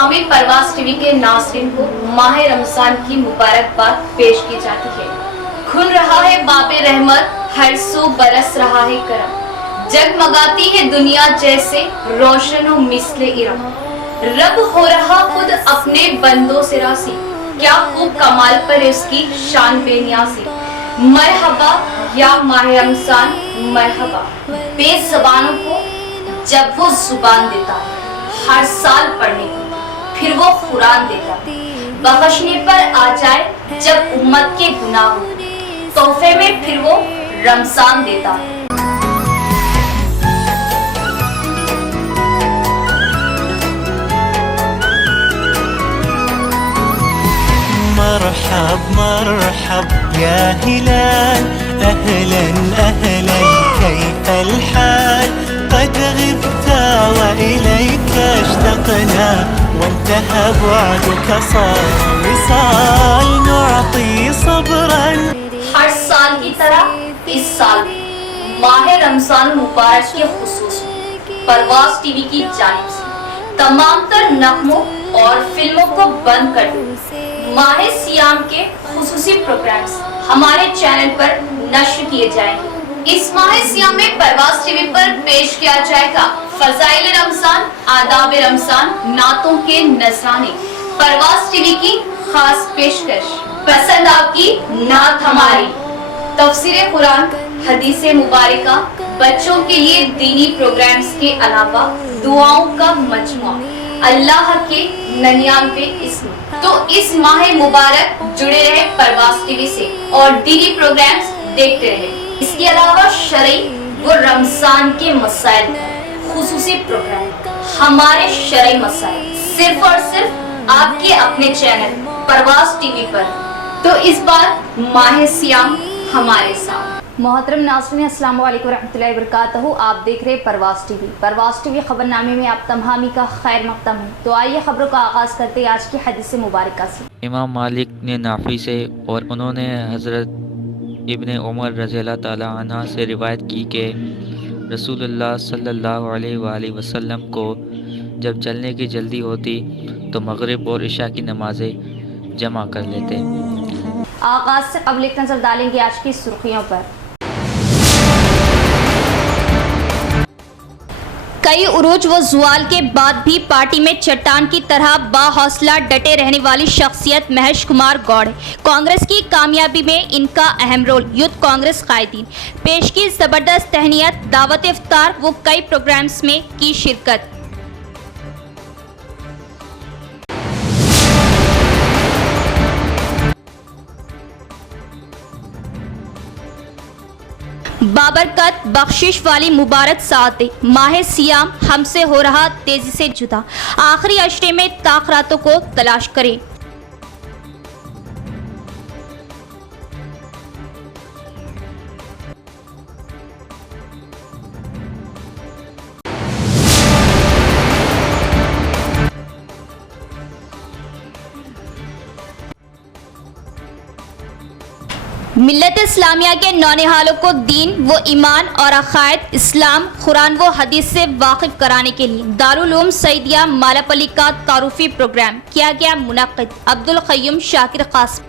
तमाम परवाज़ टीवी के नाज़रीन को माह रमज़ान की मुबारकबाद पेश की जाती है। खुल रहा है बाबे रहमत, हर सो बरस रहा है करम, जगमगाती है दुनिया जैसे रोशन व मिस्ले इरम। रब हो रहा खुद अपने बंदों से राज़ी, क्या खूब कमाल पर उसकी शान बेनियाज़ी। मरहबा या माह रमज़ान मरहबा, बेज़बानों को जब वो जुबान देता है हर साल पढ़ने को, फिर वो कुरान देता है बख्शने पर आ जाए जब उम्मत के गुनाह हो, तोहफे में फिर वो रमज़ान देता है। مرحب مرحب يا هلال، أهلا أهلا كيف الحال، قد غبت وإليك اشتقنا، وانتهى بعدك صار وصال، نعطي صبرا। हर साल की तरह इस साल माह रमज़ान मुबारक के खुसूस परवाज़ टीवी की जानिब से तमाम तर नगमों और फिल्मों को बंद कर दो। माह सियाम के खुसूसी प्रोग्राम्स हमारे चैनल पर नश्र किए जाएंगे। इस माह सियाम में परवाज़ टीवी पर पेश किया जाएगा फज़ाइल रमज़ान, आदाब रमज़ान, नातों के नज़राने। परवाज़ टीवी की खास पेशकश, पसंद आपकी नात हमारी, तफसीर कुरान, हदीसे मुबारका, बच्चों के लिए दीनी प्रोग्राम्स के अलावा दुआओं का मजमुआ, अल्लाह के 99 इस्म। तो इस माह मुबारक जुड़े रहे परवाज़ टीवी से और दीनी प्रोग्राम्स देखते रहे। इसके अलावा शरई व रमज़ान के मसाइल खुसूसी प्रोग्राम, हमारे शरई मसाइल सिर्फ और सिर्फ आपके अपने चैनल परवाज़ टीवी पर। तो इस बार माह सियाम हमारे साथ। मोहतरम नाज़रीन, अस्सलाम वालेकुम रहमतुल्लाहि व बरकातहू। आप देख रहे परवाज़ टीवी। परवाज़ टीवी खबरनामे में आप तमामी का खैर मक़दम है। तो आइए खबरों का आगाज़ करते हैं आज की हदीस मुबारका से। इमाम मालिक ने नाफी से और उन्होंने हज़रत इब्ने उमर रज़ियल्लाहु ताला अन्हा से रिवायत की कि रसूलुल्लाह सल्लल्लाहु अलैहि वसल्लम को जब चलने की जल्दी होती तो मगरिब और इशा की नमाज़ें जमा कर लेते। आगाज़ से कबल एक नज़र डालेंगे आज की सुर्खियों पर। कई उरूज व ज़वाल के बाद भी पार्टी में चट्टान की तरह बाहौसला डटे रहने वाली शख्सियत महेश कुमार गौड़ है। कांग्रेस की कामयाबी में इनका अहम रोल। यूथ कांग्रेस कायदीन पेश की ज़बरदस्त तहनीत, दावत इफ्तार व कई प्रोग्राम्स में की शिरकत। बाबरकत बख्शिश वाली मुबारक साथ माह सियाम हमसे हो रहा तेजी से जुदा, आखिरी अशरे में ताख़रातों को तलाश करें। मिल्लत इस्लामिया के नौनिहालों को दीन व ईमान और अकायद इस्लाम, कुरान व हदीस से वाकिफ कराने के लिए दारुल उलूम सईदिया मालापल्ली का तारुफी प्रोग्राम किया गया मुनक्किद। अब्दुल क़य्यूम शाकिर कासिम।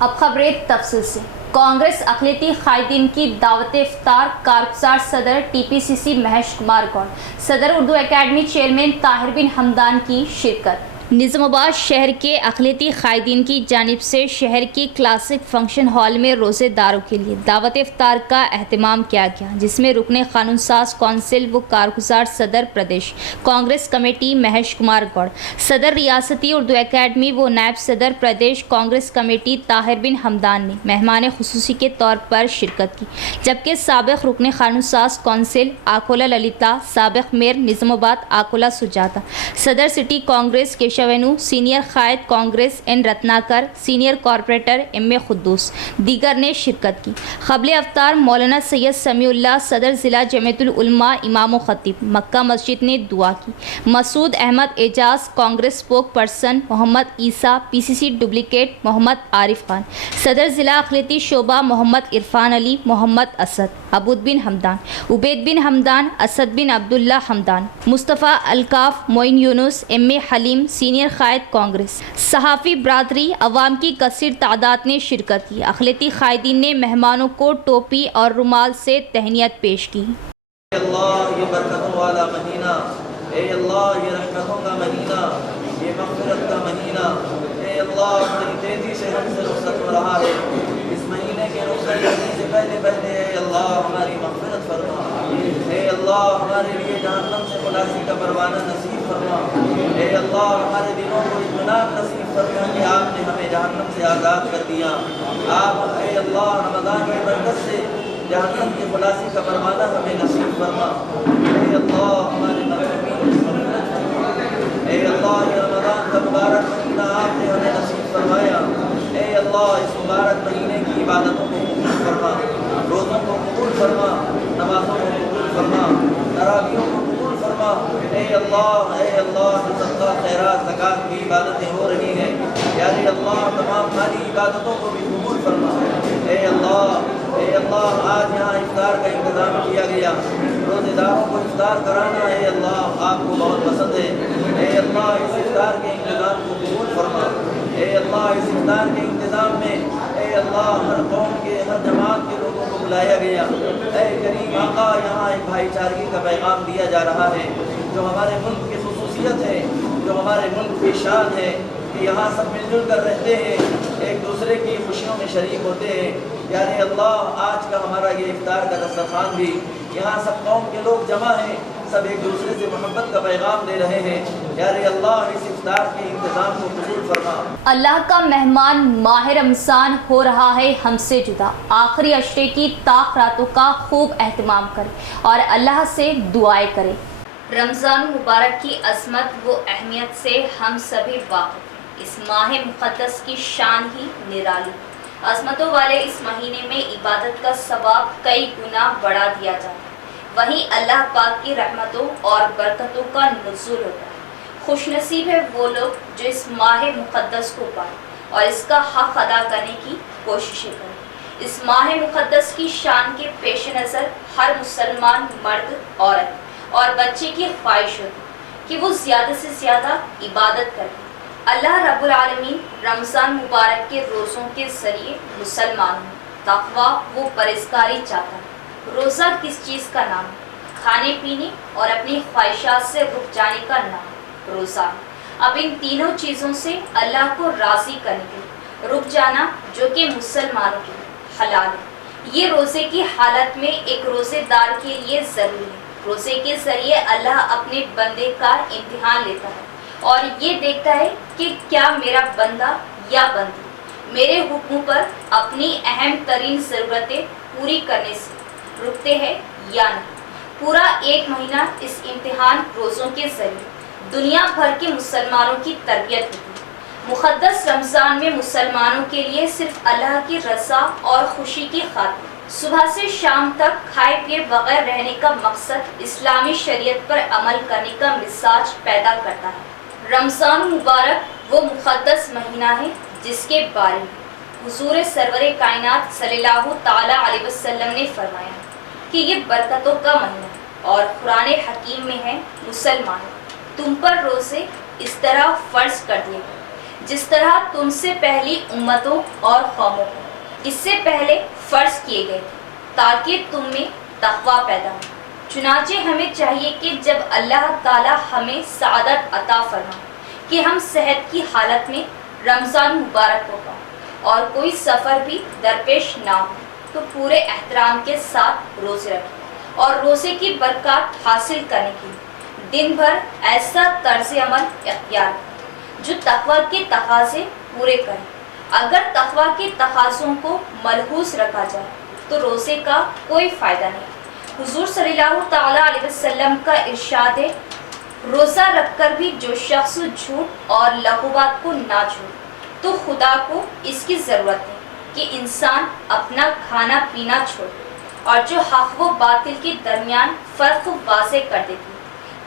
अब खबरें तफसील से। कांग्रेस अक़लियती कायदीन की दावत इफ्तार, कारगुज़ार सदर टीपीसीसी महेश कुमार गौड़, सदर उर्दू एकेडमी चेयरमैन ताहिर बिन हमदान की शिरकत। निज़ामाबाद शहर के अक़लियती कायदीन की जानिब से शहर की क्लासिक फंक्शन हॉल में रोज़ेदारों के लिए दावत इफ्तार का एहतमाम किया गया, जिसमें रुकने कानून साज कौंसिल व कारगुज़ार सदर प्रदेश कांग्रेस कमेटी महेश कुमार गौड़, सदर रियासती उर्दू एकेडमी व नायब सदर प्रदेश कांग्रेस कमेटी ताहिर बिन हमदान ने मेहमान खुसूसी के तौर पर शिरकत की, जबकि साबिक़ रुकने कानून साज कौंसिल आकोला ललिता, साबिक़ मेयर निज़ामाबाद आकोला सुजाता, सदर city Congress K Venu, senior कायद Congress N Ratnakar, senior corporator M A Khuddus दीगर ने शिरकत की। क़ब्ल अफ्तार मौलाना सैयद समीउल्लाह सदर ज़िला जमीयतुल उलमा इमाम व ख़तीब मक्का मस्जिद ने दुआ की। मसूद अहमद एजाज कांग्रेस स्पोक पर्सन, मोहम्मद ईसा पीसीसी डुप्लिकेट, मोहम्मद आरिफ खान, सदर ज़िला अक़लियती शोबा मोहम्मद इरफान अली, मोहम्मद असद। अबूद बिन हमदान, उबैद बिन हमदान, असद बिन अब्दुल्ला हमदान, मुस्तफ़ा अलकाफ, मोइन यूनुस, एम.ए. हलीम, सीनियर कायद कांग्रेस। सहाफ़ी बरादरी, अवाम की कसीर तादाद ने शिरकत की। अक़लियती कायदीन ने मेहमानों को टोपी और रुमाल से तहनीत पेश की। अल्लाह ये बरकतों वाला महीना, ए अल्लाह ये रहमतों का महीना, ये मग़फ़िरत का महीना, ए अल्लाह बड़ी तेज़ी से हमसे रुख़सत हो रहा है। इस महीने के रुख़सत होने से पहले पहले ए अल्लाह हमारी मग़फ़िरत फरमा। ए अल्लाह हमारे लिए जहन्नम से खुलासी का परवाना नसीब फरमा। ए अल्लाह हमारे दिलों को इत्मीनान नसीब फरमा कि आपने हमें जहन्नम से आज़ाद कर दिया। आप ए अल्लाह रमज़ान की बरकत से जहन्नम की खुलासी का परवाना हमें नसीब फरमा। ए अल्लाह हमारे मज़लूमीन की मग़फ़िरत फरमा। ए अल्लाह ये रमज़ान का मुबारक महीना आपने हमें नसीब फरमाया। ए अल्लाह इस मुबारक महीने की इबादतों को कबूल फरमा, रोज़ों को कबूल फरमा, नमाज़ों को कबूल फरमा, तरावियों को कबूल फरमा। ए अल्लाह जो सदका खैरात ज़कात की इबादतें हो रही हैं, यानी अल्लाह तमाम माली इबादतों को भी कबूल फरमा। ए अल्लाह आज यहाँ इफ्तार का इंतज़ाम किया गया, रोज़ेदारों को इफ्तार कराना ए अल्लाह आपको बहुत पसंद है। ए अल्लाह इस इफ्तार के इंतज़ाम को कबूल फरमा। ए अल्लाह इस इफ्तार के इंतज़ाम में ए अल्लाह हर कौम के हर जमात के लोगों को बुलाया गया। ए करीम आका यहाँ एक भाईचारगी का पैगाम दिया जा रहा है, जो हमारे मुल्क की खुसूसियत है, जो हमारे मुल्क की शान है कि यहाँ सब मिलजुल कर रहते हैं, एक दूसरे की खुशियों में शरीक होते हैं। यानी अल्लाह आज का हमारा ये इफ्तार का दस्तरखान भी यहाँ सब कौम के लोग जमा हैं, सब एक दूसरे से मोहब्बत का पैगाम दे रहे हैं। यानी अल्लाह इस इफ्तार के इंतज़ाम को कबूल फरमा। अल्लाह का मेहमान माह रमज़ान हो रहा है हमसे जुदा। आखिरी अशरे की ताक रातों का खूब एहतमाम करें और अल्लाह से दुआएं करें। रमज़ान मुबारक की अज़मत व अहमियत से हम सभी वाकिफ़। इस माह मुक़द्दस की शान ही निराली। अज़मतों वाले इस महीने में इबादत का सवाब कई गुना बढ़ा दिया जाता है। वहीं अल्लाह पाक की रहमतों और बरकतों का नुज़ूल होता है। खुशनसीब है वो लोग जो इस माह मुक़द्दस को पाएं और इसका हक़ अदा करने की कोशिशें करें। इस माह मुक़द्दस की शान के पेश नज़र हर मुसलमान मर्द, औरत और बच्चे की ख्वाहिश होती कि वो ज़्यादा से ज़्यादा इबादत करें। अल्लाह रब्बुल आलमीन रमज़ान मुबारक के रोज़ों के ज़रिए मुसलमानों में तक़वा व परहेज़गारी चाहता है। रोज़ा किस चीज़ का नाम है? खाने पीने और अपनी ख्वाहिशात से रुक जाने का नाम रोज़ा। अब इन तीनों चीज़ों से अल्लाह को राज़ी करने के लिए रुक जाना, जो कि मुसलमानों के लिए हलाल है, ये रोज़े की हालत में एक रोज़ेदार के लिए ज़रूरी है। रोज़े के ज़रिए अल्लाह अपने बंदे का इम्तिहान लेता है और ये देखता है कि क्या मेरा बंदा या बंदी मेरे हुक्म पर अपनी अहम तरीन ज़रूरतें पूरी करने से रुकते हैं या नहीं। पूरा एक महीना इस इम्तिहान रोज़ों के ज़रिए दुनिया भर के मुसलमानों की तरबियत होती है। मुक़द्दस रमज़ान में मुसलमानों के लिए सिर्फ अल्लाह की रज़ा और खुशी की खातिर सुबह से शाम तक खाए पिए बगैर रहने का मकसद इस्लामी शरीयत पर अमल करने का मिजाज पैदा करता है। रमज़ान मुबारक वो मुक़द्दस महीना है जिसके बारे में हुज़ूर सरवर कायनात सल्लल्लाहु ताला अलैहि वसल्लम ने फरमाया कि ये बरकतों का महीना है और कुरान हकीम में है, मुसलमानों तुम पर रोज़े इस तरह फ़र्ज़ कर दिए गए जिस तरह तुमसे पहली उम्मतों और कौमों को इससे पहले फ़र्ज़ किए गए ताकि तुम में तक़वा पैदा हो। चुनाचे हमें चाहिए कि जब अल्लाह ताला हमें सआदत अता फरमाए कि हम सेहत की हालत में रमज़ान मुबारक होगा और कोई सफ़र भी दरपेश ना हो, तो पूरे एहतराम के साथ रोज़े रखें और रोज़े की बरकत हासिल करने के लिए दिन भर ऐसा तर्ज़ अमल इख्तियार करें जो तक़वा के तकाज़े पूरे करें। अगर तक़वा के तकाज़ों को मलहूज़ रखा जाए तो रोज़े का कोई फ़ायदा नहीं। हुज़ूर सल्लल्लाहु ताला अलैहि वसल्लम का इरशाद है, रोज़ा रखकर भी जो शख्स झूठ और लग़ुबात को ना छोड़े तो खुदा को इसकी ज़रूरत है कि इंसान अपना खाना पीना छोड़े और जो हक़ व बातिल के दरमियान फ़र्क वाज़ेह कर देती है।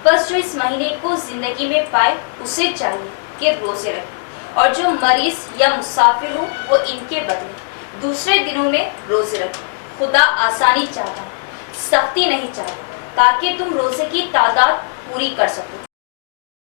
बस जो इस महीने को ज़िंदगी में पाए उसे चाहिए कि रोज़े रखे और जो मरीज़ या मुसाफिर हो वो इनके बदले दूसरे दिनों में रोज़े रखे। खुदा आसानी चाहता है सख्ती नहीं चाहिए ताकि तुम रोजे की तादाद पूरी कर सको।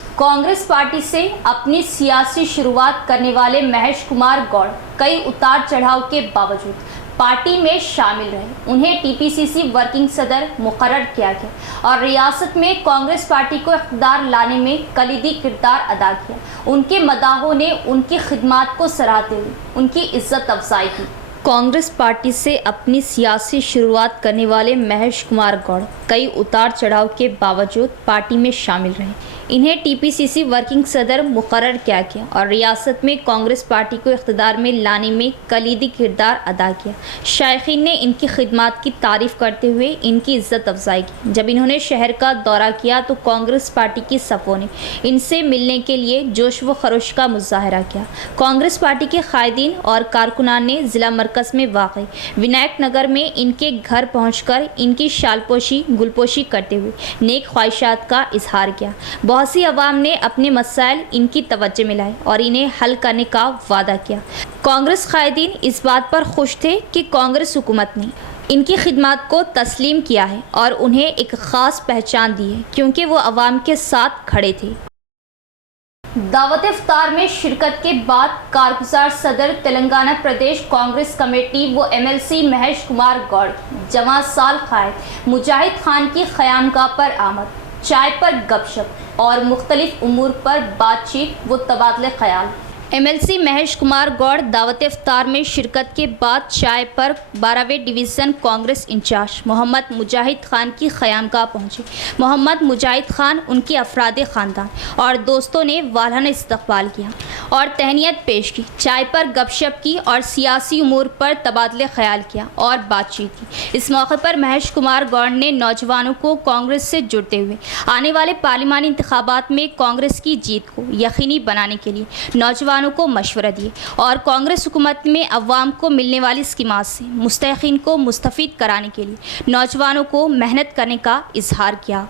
कांग्रेस पार्टी से अपनी सियासी शुरुआत करने वाले महेश कुमार गौड़ कई उतार चढ़ाव के बावजूद पार्टी में शामिल रहे। उन्हें टीपीसीसी वर्किंग सदर मुकर्रर किया गया और रियासत में कांग्रेस पार्टी को इख्तियार लाने में कलीदी किरदार अदा किया। उनके मदाहों ने उनकी खिदमत को सराहते हुए उनकी इज्जत अफजाई की। कांग्रेस पार्टी से अपनी सियासी शुरुआत करने वाले महेश कुमार गौड़ कई उतार चढ़ाव के बावजूद पार्टी में शामिल रहे। इन्हें टीपीसीसी वर्किंग सदर मुकर्रर किया गया और रियासत में कांग्रेस पार्टी को इख्तियार में लाने में कलीदी किरदार अदा किया। शायखीन ने इनकी खिदमत की तारीफ करते हुए इनकी इज्जत अफजाई की। जब इन्होंने शहर का दौरा किया तो कांग्रेस पार्टी की सफ़ों ने इनसे मिलने के लिए जोश व खरोश का मुजाहरा किया। कांग्रेस पार्टी के कायदीन और कारकुनान ने ज़िला मरकज़ में वाक़ई विनायक नगर में इनके घर पहुँचकर इनकी शालपोशी गुलपोशी करते हुए नेक ख्वाहिशात का इजहार किया। बहुत सी अवाम ने अपने मसाइल इनकी तवज्जो में लाए और इन्हें हल करने का वादा किया। कांग्रेस कायदीन इस बात पर खुश थे कि कांग्रेस हुकूमत ने इनकी खिदमत को तस्लीम किया है और उन्हें एक ख़ास पहचान दी है क्योंकि वो अवाम के साथ खड़े थे। दावत इफ्तार में शिरकत के बाद कारगुजार सदर तेलंगाना प्रदेश कांग्रेस कमेटी व एमएलसी महेश कुमार गौड़ जवां साल कायद मुजाहिद खान की ख़यामगाह पर आमद, चाय पर गपशप और मुख्तलिफ उमूर पर बातचीत व तबादले ख्याल। एमएलसी महेश कुमार गौड़ दावत इफ्तार में शिरकत के बाद चाय पर 12वें डिवीज़न कांग्रेस इंचार्ज मोहम्मद मुजाहिद खान की ख़यामगाह पहुँचे। मोहम्मद मुजाहिद खान उनके अफराद ख़ानदान और दोस्तों ने वालहाना इस्तक़बाल किया और तहनीत पेश की, चाय पर गपशप की और सियासी उमूर पर तबादले ख्याल किया और बातचीत की। इस मौके पर महेश कुमार गौड़ ने नौजवानों को कांग्रेस से जुड़ते हुए आने वाले पार्लिमानी इंतखाबात में कांग्रेस की जीत को यकीनी बनाने के लिए नौजवानों को मशवरा दिए और कांग्रेस हुकूमत में अवाम को मिलने वाली स्कीमात से मुस्तहिकीन को मुस्तफ़ीद कराने के लिए नौजवानों को मेहनत करने का इजहार किया।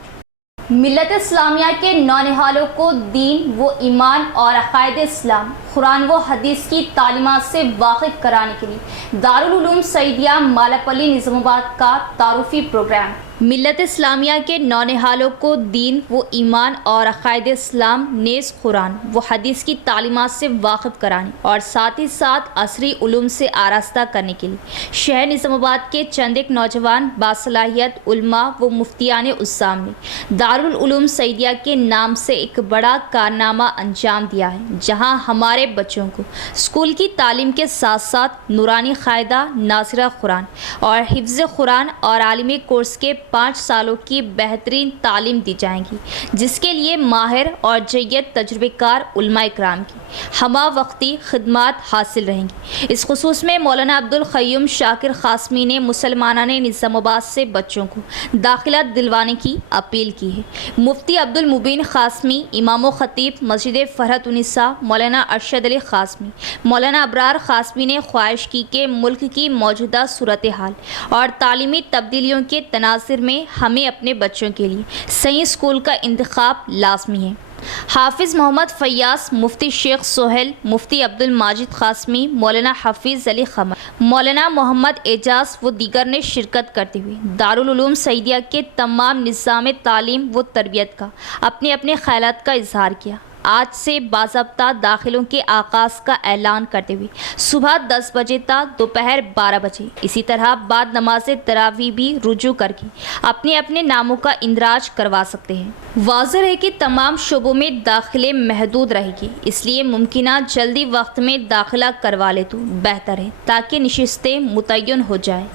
मिल्लत इस्लामिया के नौनिहालों को दीन व ईमान और अक़ायद इस्लाम, कुरान व हदीस की तालीमात से वाकिफ़ कराने के लिए दारुल उलूम सईदिया मालापल्ली निज़ामाबाद का तारुफ़ी प्रोग्राम। मिल्लत इस्लामिया के नौनिहालों को दीन व ईमान और अक़ायद इस्लाम नेज़ कुरान व हदीस की तालीमात से वाकिफ़ कराने और साथ ही साथ असरी उलूम से आरास्ता करने के लिए शहर निज़ामाबाद के चंद एक नौजवान बासलाहियत उलमा व मुफ्तियान उस्साम ने दारुल उलूम सईदिया के नाम से एक बड़ा कारनामा अंजाम दिया है, जहां हमारे बच्चों को स्कूल की तालीम के साथ साथ नूरानी क़ायदा, नासिरा कुरान और हिफ्ज़ कुरान और आलिमी कोर्स के 5 सालों की बेहतरीन तालीम दी जाएंगी, जिसके लिए माहिर और जय्यद तजुर्बेकार उलमा इकराम की हमा वक्ती खिदमत हासिल रहेंगी। इस खुसूस में मौलाना अब्दुल क़य्यूम शाकिर क़ासमी ने मुसलमानाने निज़ामाबाद से बच्चों को दाखिला दिलवाने की अपील की है। मुफ्ती अब्दुल मुबीन क़ासमी, इमाम ख़तीब मस्जिद फ़रहत उन्निसा मौलाना अरशद अली क़ासमी, मौलाना अबरार क़ासमी ने ख्वाहिश की कि मुल्क की मौजूदा सूरत हाल और तालीमी तब्दीलियों के तनाज़ुर में हमें अपने बच्चों के लिए सही स्कूल का इंतखाब लाजमी है। हाफिज़ मोहम्मद फ़याज़, मुफ्ती शेख सोहेल, मुफ्ती अब्दुल माजिद क़ासमी, मौलाना हफ़ीज़ अली ख़मर, मौलाना मोहम्मद एजाज़ व दीगर ने शिरकत करते हुए दारुल उलूम सईदिया के तमाम निज़ाम तालीम व तरबियत का अपने अपने ख़यालात का इजहार किया। आज से बाज़ाब्ता दाखिलों के आगाज़ का ऐलान करते हुए सुबह 10 बजे तक दोपहर 12 बजे, इसी तरह बाद नमाज तरावी भी रुजू करके अपने अपने नामों का इंदराज करवा सकते हैं। वाज़ेह है कि तमाम शोबों में दाखिले महदूद रहेगी, इसलिए मुमकिना जल्दी वक्त में दाखिला करवा ले तो बेहतर है ताकि नशिस्तें मुतय्यन हो जाए।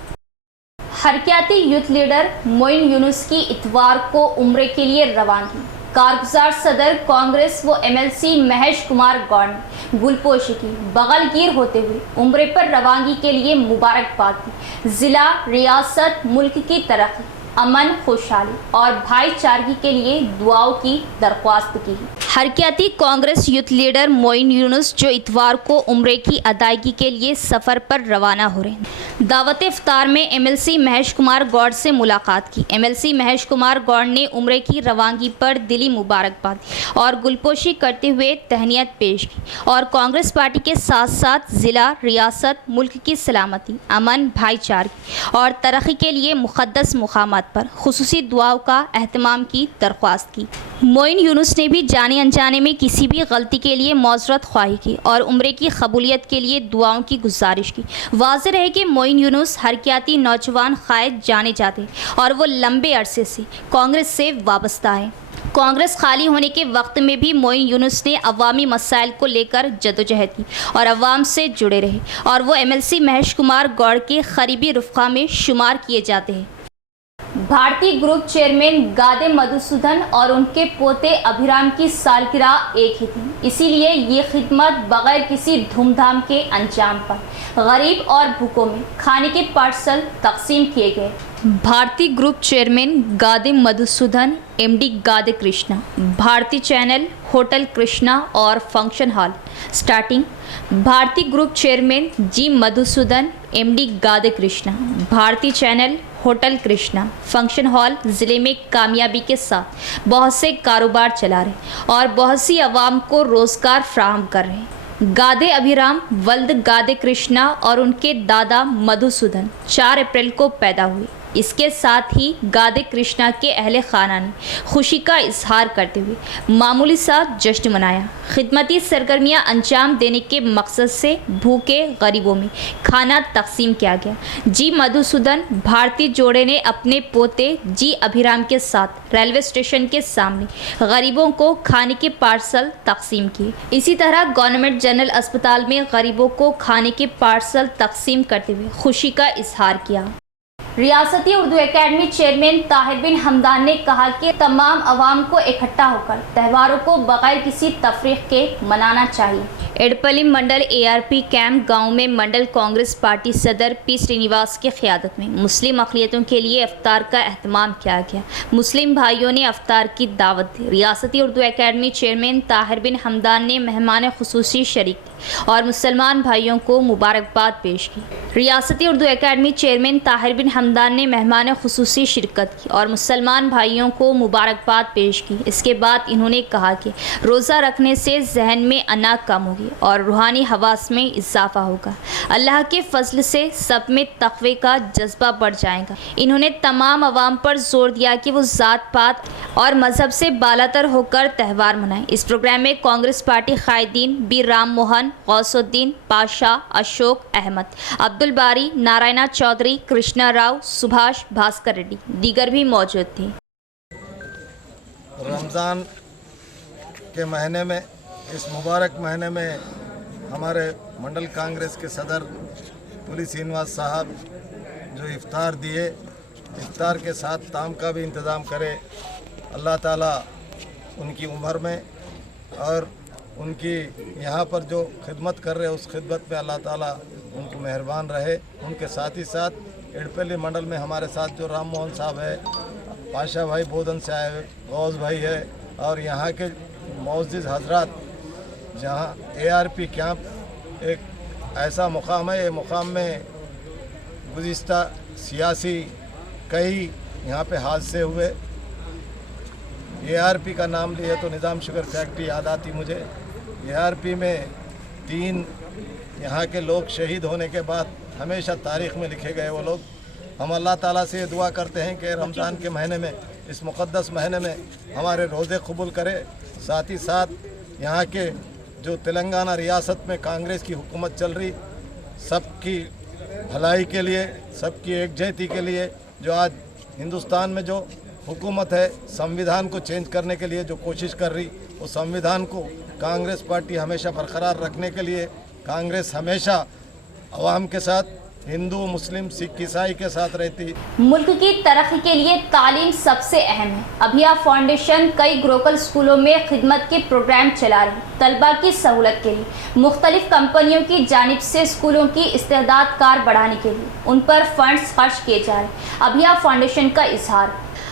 हरकियाती यूथ लीडर मोइन यूनुस की इतवार को उम्रे के लिए रवानगी। कारगुजार सदर कांग्रेस व एमएलसी महेश कुमार गौड़ ने गुलपोशी की, बगलगीर होते हुए उम्रे पर रवानगी के लिए मुबारकबाद दी। ज़िला, रियासत, मुल्क की तरक्की, अमन, खुशहाली और भाईचारगी के लिए दुआओं की दरख्वास्त की। حرکیاتی کانگریس یوتھ لیڈر معین یونس جو اتوار کو عمرے کی ادائیگی کے لیے سفر پر روانہ ہو رہے ہیں، دعوت افطار میں M L C Mahesh Kumar Goud سے ملاقات کی۔ M L C Mahesh Kumar Goud نے عمرے کی روانگی پر دلی مبارکباد اور گلپوشی کرتے ہوئے تہنیت پیش کی اور کانگریس پارٹی کے ساتھ ساتھ ضلع، ریاست، ملک کی سلامتی، امن، بھائی چارگی اور ترقی کے لیے مقدس مقامات پر خصوصی دعاؤں کا اہتمام کی درخواست کی۔ معین یونس نے بھی جانے انجانے میں کسی بھی غلطی کے لیے معذرت خواہی کی اور عمرے کی قبولیت کے لیے دعاؤں کی گزارش کی۔ واضح رہے کہ معین یونس حرکیاتی نوجوان قائد جانے جاتے اور وہ لمبے عرصے سے کانگریس سے وابستہ ہیں۔ کانگریس خالی ہونے کے وقت میں بھی معین یونس نے عوامی مسائل کو لے کر جدوجہد کی اور عوام سے جڑے رہے اور وہ M L C Mahesh Kumar Goud کے قریبی رفقا میں شمار کیے جاتے ہیں۔ بھارتی گروپ چیئرمین گادے مدھوسودھن اور ان کے پوتے ابھیرام کی سالگرہ ایک ہی تھی، اسی لیے یہ خدمت بغیر کسی دھوم دھام کے انجام پر غریب اور بھوکوں میں کھانے کے پارسل تقسیم کیے گئے۔ Bharathi group chairman Gade Madhusudhan, M D Gade Krishna, Bharathi channel hotel Krishna اور function hall starting. Bharathi group chairman G Madhusudhan, M D Gade Krishna, Bharathi channel hotel Krishna, function hall ضلع میں کامیابی کے ساتھ بہت سے کاروبار چلا رہے اور بہت سی عوام کو روزگار فراہم کر رہے ہیں۔ گادے ابھیرام ولد گادے کرشنا اور ان کے دادا مدھوسودھن 4 اپریل کو پیدا ہوئے۔ اس کے ساتھ ہی گادے کرشنا کے اہل خانہ نے خوشی کا اظہار کرتے ہوئے معمولی سا جشن منایا۔ خدمتی سرگرمیاں انجام دینے کے مقصد سے بھوکے غریبوں میں کھانا تقسیم کیا گیا۔ جی مدھوسودھن بھارتی جوڑے نے اپنے پوتے جی ابھیرام کے ساتھ ریلوے اسٹیشن کے سامنے غریبوں کو کھانے کے پارسل تقسیم کیے۔ اسی طرح گورنمنٹ جنرل اسپتال میں غریبوں کو کھانے کے پارسل تقسیم کرتے ہوئے خوشی کا اظہار کیا۔ ریاستی اردو اکیڈمی چیئرمین طاہر بن حمدان نے کہا کہ تمام عوام کو اکٹھا ہو کر تہواروں کو بغیر کسی تفریق کے منانا چاہیے۔ ایڈپلی منڈل اے آر پی کیمپ گاؤں میں منڈل کانگریس پارٹی صدر پی سرینواس کی قیادت میں مسلم اقلیتوں کے لیے افطار کا اہتمام کیا گیا۔ مسلم بھائیوں نے افطار کی دعوت دی۔ ریاستی اردو اکیڈمی چیئرمین طاہر بن حمدان نے مہمان خصوصی شریک تھے اور مسلمان بھائیوں کو مبارکباد پیش کی۔ ریاستی اردو اکیڈمی چیئرمین طاہر بن حمدان نے مہمان خصوصی شرکت کی اور مسلمان بھائیوں کو مبارکباد پیش کی۔ اس کے بعد انہوں نے کہا کہ روزہ رکھنے سے ذہن میں انا کم ہوگی اور روحانی حواس میں اضافہ ہوگا۔ اللہ کے فضل سے سب میں تقوی کا جذبہ بڑھ جائے گا۔ انہوں نے تمام عوام پر زور دیا کہ وہ ذات پات اور مذہب سے بالاتر ہو کر تہوار منائیں۔ اس پروگرام میں کانگریس پارٹی قائدین بی رام موہن، غوث الدین پاشا، اشوک احمد، عبد الباری، نارائنا چودھری، کرشنا راؤ، سبھاش بھاسکر ریڈی دیگر بھی موجود تھے۔ رمضان کے مہینے میں، اس مبارک مہینے میں ہمارے منڈل کانگریس کے صدر پولی سرینواس صاحب جو افطار دیے، افطار کے ساتھ تام کا بھی انتظام کرے۔ اللہ تعالیٰ ان کی عمر میں اور ان کی یہاں پر جو خدمت کر رہے اس خدمت میں اللہ تعالیٰ ان کو مہربان رہے۔ ان کے ساتھ ہی ساتھ ایڈپلی منڈل میں ہمارے ساتھ جو رام موہن صاحب ہے، پاشا بھائی بودن سے آئے ہوئے، غوث بھائی ہے اور یہاں کے معزز حضرات، جہاں اے آر پی کیمپ ایک ایسا مقام ہے، یہ مقام میں گزشتہ سیاسی کئی یہاں پہ حادثے ہوئے۔ اے آر پی کا نام لیے تو نظام شوگر فیکٹری یاد آتی مجھے۔ اے آر پی میں 3 یہاں کے لوگ شہید ہونے کے بعد ہمیشہ تاریخ میں لکھے گئے وہ لوگ۔ ہم اللہ تعالیٰ سے یہ دعا کرتے ہیں کہ رمضان کے مہینے میں، اس مقدس مہینے میں ہمارے روزے قبول کرے۔ ساتھ ہی ساتھ یہاں کے جو تلنگانہ ریاست میں کانگریس کی حکومت چل رہی، سب کی بھلائی کے لیے، سب کی یکجہتی کے لیے، جو آج ہندوستان میں جو حکومت ہے، سمویدھان کو چینج کرنے کے لیے جو کوشش کر رہی، وہ سمویدھان کو کانگریس پارٹی ہمیشہ برقرار رکھنے کے لیے، کانگریس ہمیشہ عوام کے ساتھ، ہندو، مسلم، سکھ، عیسائی کے ساتھ رہتی۔ ملک کی ترقی کے لیے تعلیم سب سے اہم ہے۔ ابھیا فاؤنڈیشن کئی گروکل اسکولوں میں خدمت کے پروگرام چلا رہی ہے۔ طلباء کی سہولت کے لیے مختلف کمپنیوں کی جانب سے اسکولوں کی استعداد کار بڑھانے کے لیے ان پر فنڈز خرچ کیے جا رہے ہیں۔ ابھیا فاؤنڈیشن کا اظہار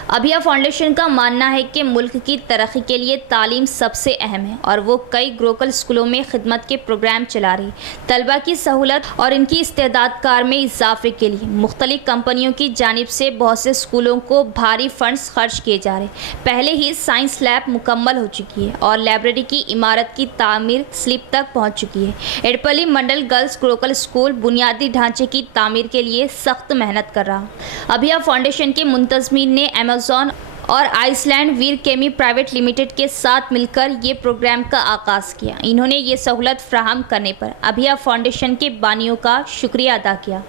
अभिया फाउंडेशन का मानना है कि मुल्क की तरक्की के लिए तालीम सबसे अहम है और वो कई ग्लोबल स्कूलों में खिदमत के प्रोग्राम चला रही है। तलबा की सहूलत और इनकी इस्तेदाद कार में इजाफे के लिए मुख्तलिफ कंपनियों की जानिब से बहुत से स्कूलों को भारी फंड्स खर्च किए जा रहे हैं। पहले ही साइंस लैब मुकम्मल हो चुकी है और लाइब्रेरी की इमारत की तामीर स्लिप तक पहुँच चुकी है। एडपल्ली मंडल गर्ल्स ग्लोबल स्कूल बुनियादी ढांचे की तामीर के लिए सख्त मेहनत कर रहा। अभिया फाउंडेशन के मुंतजमीन ने अमेज़न और आइसलैंड वीर केमी प्राइवेट लिमिटेड के साथ मिलकर ये प्रोग्राम का आगाज़ किया। इन्होंने ये सहूलत फ्राहम करने पर अभिया फाउंडेशन के बानियों का शुक्रिया अदा किया।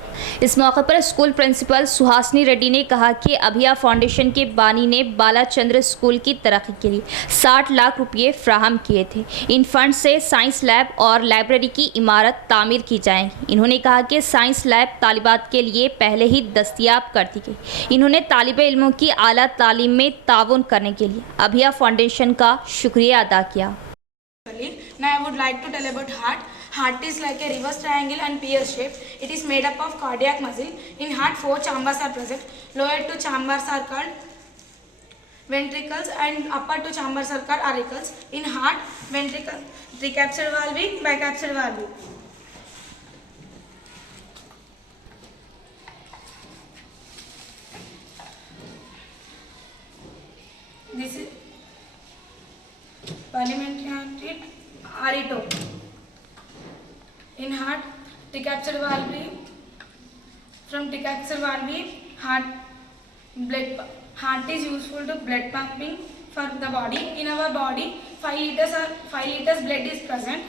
इस मौके पर स्कूल प्रिंसिपल सुहासनी रेड्डी ने कहा कि अभिया फाउंडेशन के बानी ने बालाचंद्र स्कूल की तरक्की के लिए 60 लाख रुपये फ्राहम किए थे। इन फंड से साइंस लैब और लाइब्रेरी की इमारत तामीर की जाएंगी। इन्होंने कहा कि साइंस लैब तालिबात के लिए पहले ही दस्तयाब कर दी गई। इन्होंने तालिब इल्मों की आला तालीम में ताउन करने के लिए अभिया फाउंडेशन का शुक्रिया अदा किया। Now I would like to tell about heart. Heart is like a reverse triangle and pear shape. It is made up of cardiac muscle. In heart, 4 chambers are present. Lower 2 chambers are called ventricles and upper 2 chambers are called auricles. In heart, ventricle, tricapside valve, bicapside valve. This is parliamentary aorta. In heart, tricapside valve. From tricapside valve, heart is useful to blood pumping for the body. In our body, 5 liters blood is present.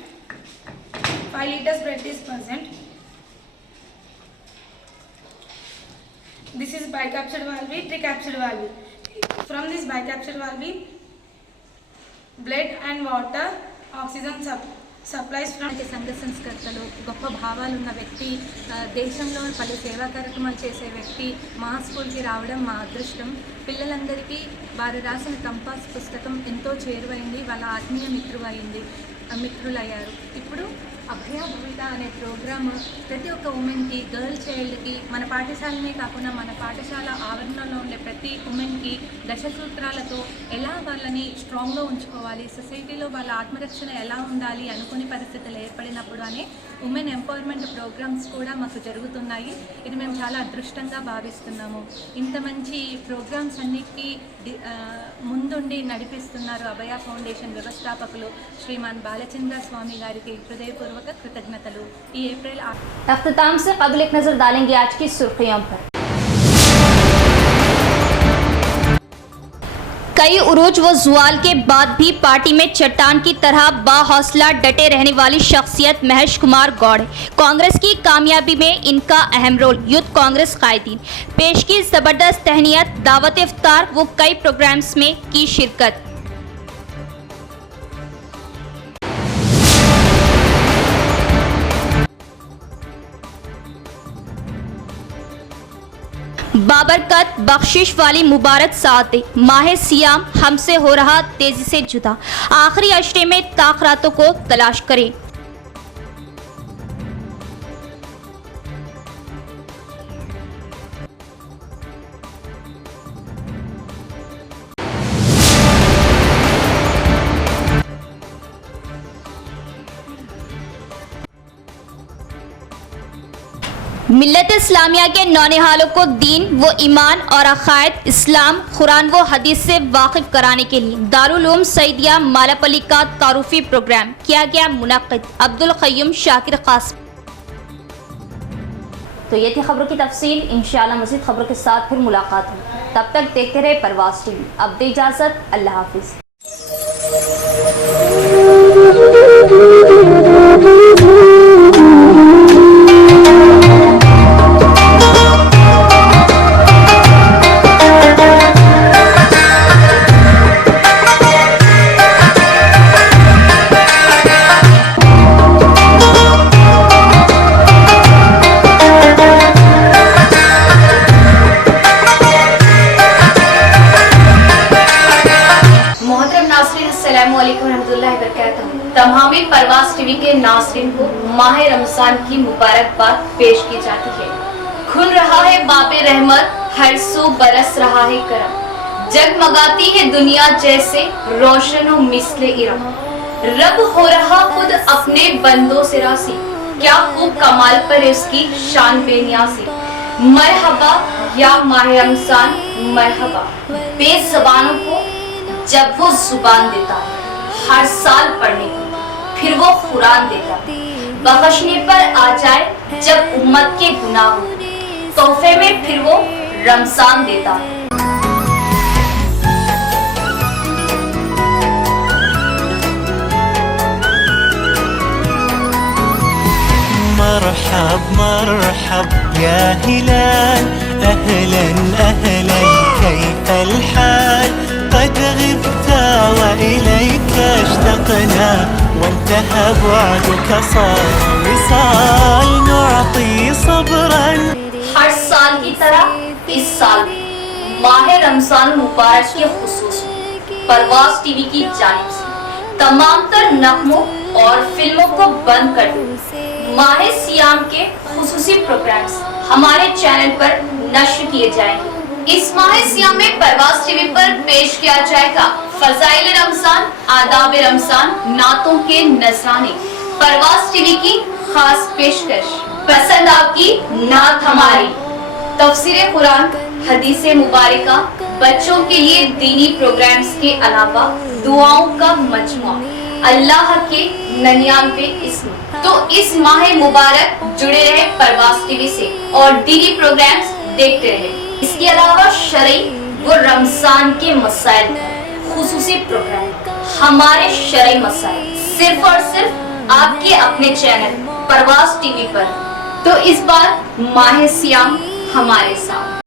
5 liters blood is present. This is bicapside valve, tricapside valve. From this bicapside valve, blood and water, oxygen supplies from సంఘ సంస్కర్తలు గొప్ప భావాలు ఉన్న వ్యక్తి, దేశంలో పలు సేవా కార్యక్రమాలు చేసే వ్యక్తి మా స్కూల్కి రావడం మా అదృష్టం. పిల్లలందరికీ వారు రాసిన కంపాస్ పుస్తకం ఎంతో చేరువైంది, వాళ్ళ ఆత్మీయ మిత్రులయ్యారు. ఇప్పుడు అభయ భవిత అనే ప్రోగ్రామ్ ప్రతి ఒక్క ఉమెన్కి, గర్ల్ చైల్డ్కి, మన పాఠశాలనే కాకుండా మన పాఠశాల ఆవరణలో ఉండే ప్రతి ఉమెన్కి దశసూత్రాలతో ఎలా వాళ్ళని స్ట్రాంగ్గా ఉంచుకోవాలి, సొసైటీలో వాళ్ళ ఆత్మరక్షణ ఎలా ఉండాలి అనుకునే పరిస్థితులు ఏర్పడినప్పుడు అనే ఉమెన్ ఎంపవర్మెంట్ ప్రోగ్రామ్స్ కూడా మాకు జరుగుతున్నాయి. ఇది మేము చాలా అదృష్టంగా భావిస్తున్నాము. ఇంత మంచి ప్రోగ్రామ్స్ అన్నిటికీ ముందుండి నడిపిస్తున్నారు అభయ ఫౌండేషన్ వ్యవస్థాపకులు శ్రీమాన్ బాలచంద్ర స్వామి గారికి హృదయపూర్వక కృతజ్ఞతలు. ఈ ఏప్రిల్ अख्ताम से कबल एक नज़र डालेंगे आज की सुर्खियों पर। कई उरूज व जुआल के बाद भी पार्टी में चट्टान की तरह बाहौसला डटे रहने वाली शख्सियत महेश कुमार गौड़ है। कांग्रेस की कामयाबी में इनका अहम रोल। यूथ कांग्रेस कायदीन पेश की जबरदस्त तहनीत, दावत इफ्तार व कई प्रोग्राम्स में की शिरकत। बाबरकत बख्शिश वाली मुबारक साथ माह सियाम हमसे हो रहा तेजी से जुदा, आखिरी अशरे में ताखरातों को तलाश करें। मिल्लत इस्लामिया के नौनिहालों को दीन व ईमान और अकायद इस्लाम, कुरान व हदीस से वाकिफ कराने के लिए दारुल उलूम सईदिया मालापल्ली का तारुफी प्रोग्राम किया गया मुनक्किद। अब्दुल क़य्यूम शाकिर कासिम। तो ये थी खबरों की तफसील। इंशाअल्लाह मज़ीद खबरों के साथ फिर मुलाकात होगी। तब तक देखते रहे परवाज़ टीवी। अब दे इजाज़त, अल्लाह हाफिज़। तमामी परवाज़ टीवी के नाज़रीन को माह रमज़ान की मुबारकबाद पेश की जाती है। खुल रहा है बाबे रहमत, हर सू बरस रहा है करम। जगमगाती है दुनिया जैसे रोशन व मिस्ले इरम। रब हो रहा खुद अपने बंदों से रासी, क्या खूब कमाल पर इसकी शान बेनियासी। मरहबा या माह रमजान मरहबा, बेज़बानों को जब वो जुबान देता है हर साल पढ़ने को, फिर वो कुरान देता है बख्शने पर आ जाए जब उम्मत के गुनाह हो, तोहफे में फिर वो रमजान देता है। مرحب مرحب يا هلال أهلا أهلا كيف الحال قد غبت وإليك اشتقنا وانتهى بعدك صار وصال نعطي صبرا हर साल की तरह इस साल भी माह रमजान मुबारक के खुसूस परवाज टीवी की जानिब से तमाम तर नगमों और फिल्मों को बंद कर माह सियाम के खुसूसी प्रोग्राम्स हमारे चैनल पर नश्र किए जाएंगे। इस माह सियाम में परवाज टीवी पर पेश किया जाएगा फजाइल रमजान, आदाब रमजान, नातों के नजराने। परवाज टीवी की खास पेशकश, पसंद आपकी नात हमारी, तफसीर कुरान, हदीस मुबारका, बच्चों के लिए दीनी प्रोग्राम्स के अलावा दुआओं का मजमुआ, अल्लाह के 99 इस्म। तो इस माह मुबारक जुड़े रहे परवाज टीवी से और दीनी प्रोग्राम्स देखते रहे। इसके अलावा शरई व रमजान के मसाइल खुसूसी प्रोग्राम, हमारे शरई मसाइल सिर्फ और सिर्फ आपके अपने चैनल परवाज टीवी पर। तो इस बार माह सियाम हमारे साथ।